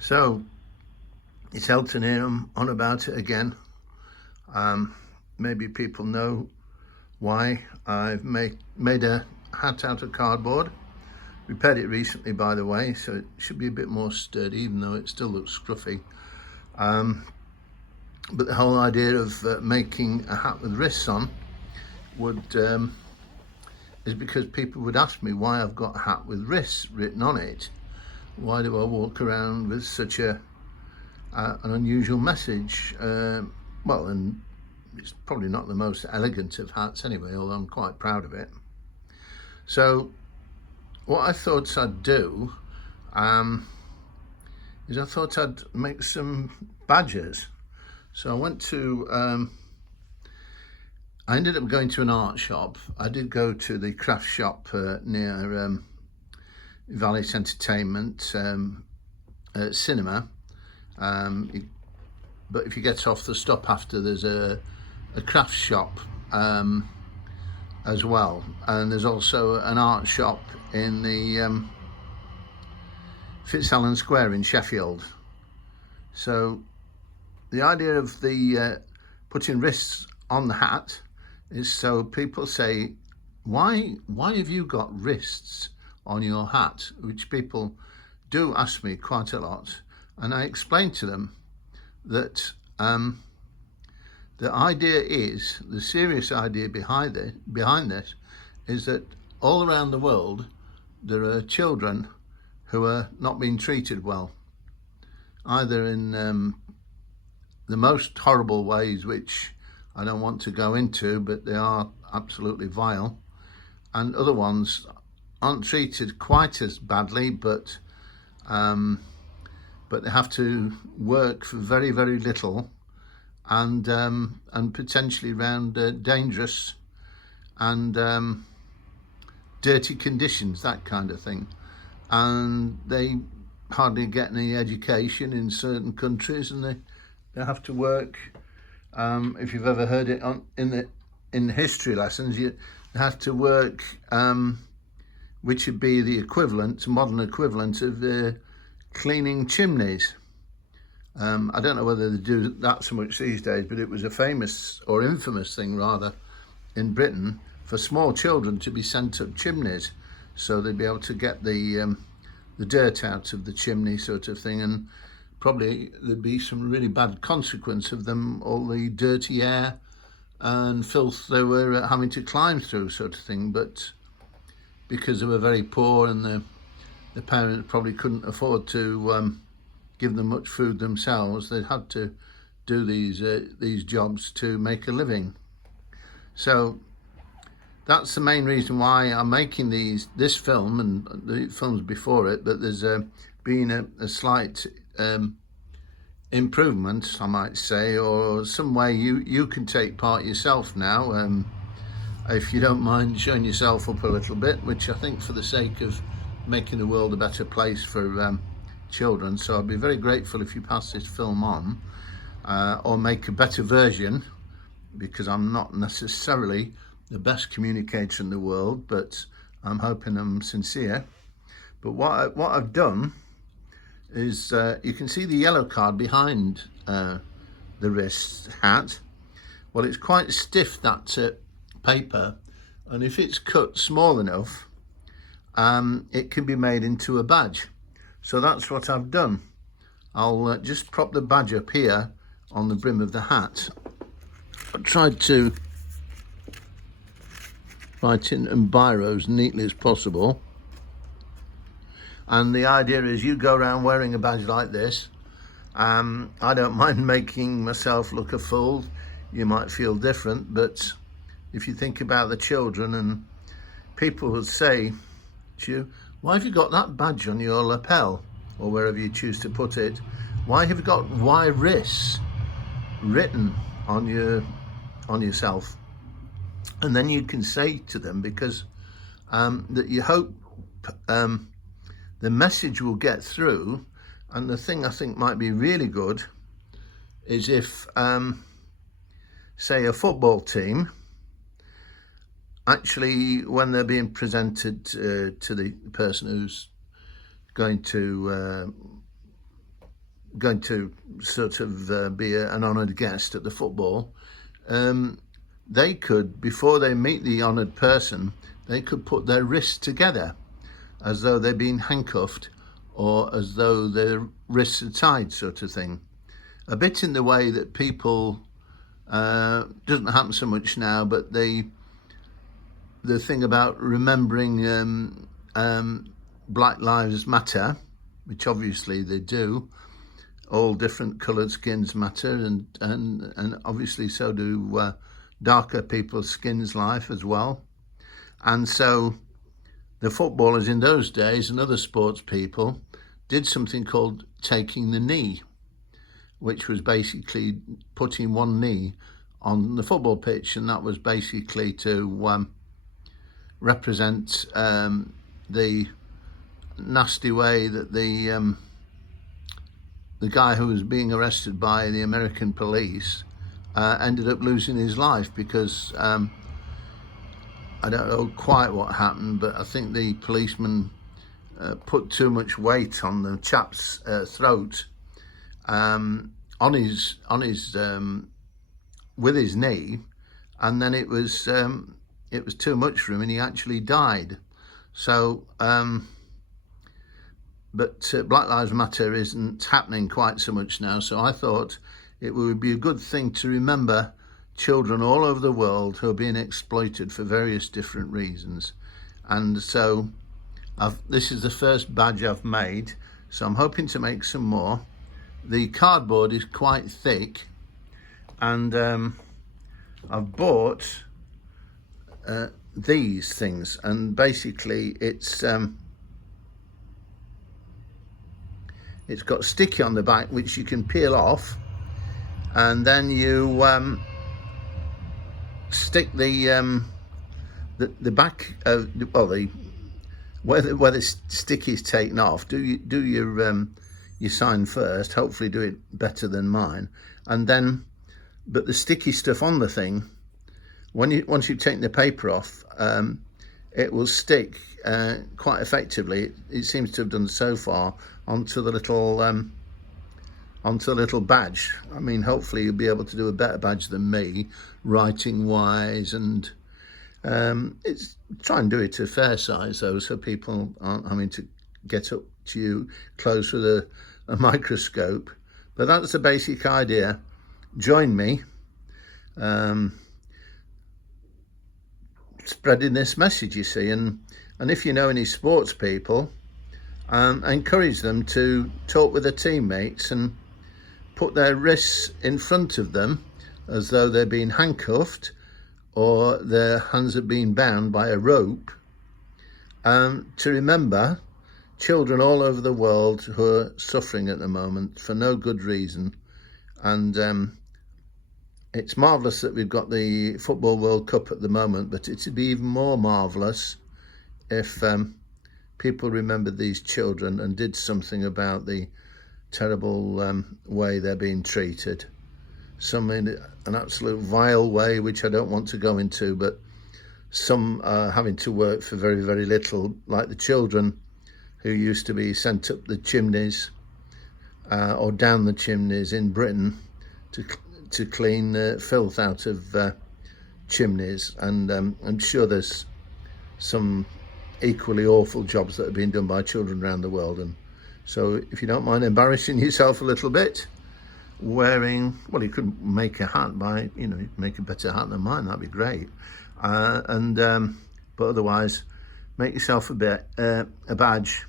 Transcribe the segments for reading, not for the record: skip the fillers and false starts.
So it's Elton here. I'm on about it again. Maybe people know why I've made a hat out of cardboard. Repaired it recently, by the way, so it should be a bit more sturdy, even though it still looks scruffy. But the whole idea of making a hat with wrists on is because people would ask me why I've got a hat with wrists written on it. Why do I walk around with such an unusual message? Well, and it's probably not the most elegant of hats anyway, although I'm quite proud of it. So what I thought I'd do is I thought I'd make some badges. So I went to, I ended up going to an art shop. I did go to the craft shop near Valley's Entertainment cinema, but if you get off the stop after, there's a craft shop as well, and there's also an art shop in the Fitzallen Square in Sheffield. So the idea of the putting wrists on the hat is so people say, why have you got wrists on your hat? Which people do ask me quite a lot, and I explain to them that the idea is, the serious idea behind this is that all around the world there are children who are not being treated well, either in the most horrible ways, which I don't want to go into, but they are absolutely vile, and other ones aren't treated quite as badly, but they have to work for very, very little, and potentially around dangerous and dirty conditions, that kind of thing. And they hardly get any education in certain countries, and they have to work. If you've ever heard it in the history lessons, you have to work, which would be the equivalent, modern equivalent of cleaning chimneys. I don't know whether they do that so much these days, but it was a famous or infamous thing rather in Britain for small children to be sent up chimneys, so they'd be able to get the dirt out of the chimney, sort of thing, and probably there'd be some really bad consequence of them, all the dirty air and filth they were having to climb through, sort of thing. But because they were very poor and the parents probably couldn't afford to give them much food themselves, they had to do these jobs to make a living. So that's the main reason why I'm making this film and the films before it. But there's been a slight improvement, I might say, or some way you can take part yourself now, if you don't mind showing yourself up a little bit, which I think for the sake of making the world a better place for children. So I'd be very grateful if you pass this film on, or make a better version, because I'm not necessarily the best communicator in the world, but I'm hoping I'm sincere. But what I've done is, you can see the yellow card behind the wrist hat. Well, it's quite stiff, that paper, and if it's cut small enough, it can be made into a badge. So that's what I've done. I'll just prop the badge up here on the brim of the hat. I tried to write in biro as neatly as possible. And the idea is you go around wearing a badge like this. I don't mind making myself look a fool. You might feel different, but if you think about the children, and people would say to you, why have you got that badge on your lapel, or wherever you choose to put it? Why have you got "why wrists" written on yourself? And then you can say to them, because that you hope the message will get through. And the thing I think might be really good is if, say, a football team actually, when they're being presented to the person who's going to going to sort of be an honoured guest at the football, they could, before they meet the honoured person, they could put their wrists together as though they're being handcuffed or as though their wrists are tied, sort of thing. A bit in the way that people, doesn't happen so much now, but the thing about remembering Black Lives Matter, which obviously they do, all different coloured skins matter, and obviously so do darker people's skins life as well. And so the footballers in those days and other sports people did something called taking the knee, which was basically putting one knee on the football pitch, and that was basically to represent the nasty way that the guy who was being arrested by the American police ended up losing his life because I don't know quite what happened, but I think the policeman put too much weight on the chap's throat on his with his knee, and then it was too much for him, and he actually died. So, but Black Lives Matter isn't happening quite so much now. So I thought it would be a good thing to remember children all over the world who are being exploited for various different reasons. And so this is the first badge I've made, so I'm hoping to make some more. The cardboard is quite thick, and I've bought these things, and basically it's got sticky on the back which you can peel off, and then you stick the back of where the sticky is taken off. Do your sign first. Hopefully do it better than mine, and then but the sticky stuff on the thing, once you've taken the paper off, it will stick quite effectively. It seems to have done so far onto the little badge. I mean, hopefully you'll be able to do a better badge than me, writing wise, and it's try and do it a fair size though, so people aren't having to get up to you close with a microscope. But that's the basic idea. Join me spreading this message, you see, and if you know any sports people, encourage them to talk with their teammates and put their wrists in front of them as though they're being handcuffed or their hands are being bound by a rope, to remember children all over the world who are suffering at the moment for no good reason. And it's marvellous that we've got the Football World Cup at the moment, but it'd be even more marvellous if people remembered these children and did something about the terrible way they're being treated. Some in an absolute vile way, which I don't want to go into, but some are having to work for very, very little, like the children who used to be sent up the chimneys or down the chimneys in Britain to clean filth out of chimneys. And I'm sure there's some equally awful jobs that are being done by children around the world. And so if you don't mind embarrassing yourself a little bit, wearing, well, you could make a hat by, make a better hat than mine, that'd be great. But otherwise, make yourself a badge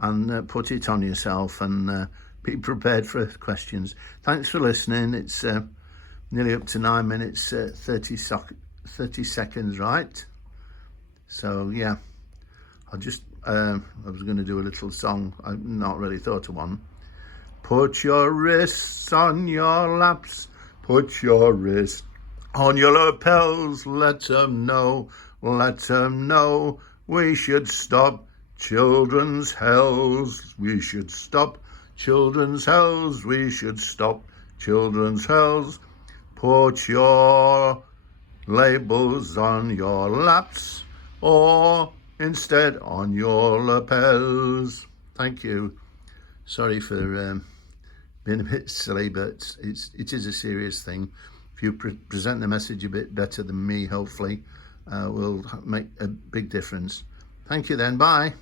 and put it on yourself, and be prepared for questions. Thanks for listening. It's nearly up to 9 minutes, 30 seconds, right? So yeah, I was going to do a little song. I've not really thought of one. Put your wrists on your laps, put your wrists on your lapels, let them know, we should stop children's hells, we should stop children's hells, we should stop children's hells. Put your labels on your laps, or instead on your lapels. Thank you. Sorry for being a bit silly, but it is a serious thing. If you present the message a bit better than me, hopefully, will make a big difference. Thank you then. Bye.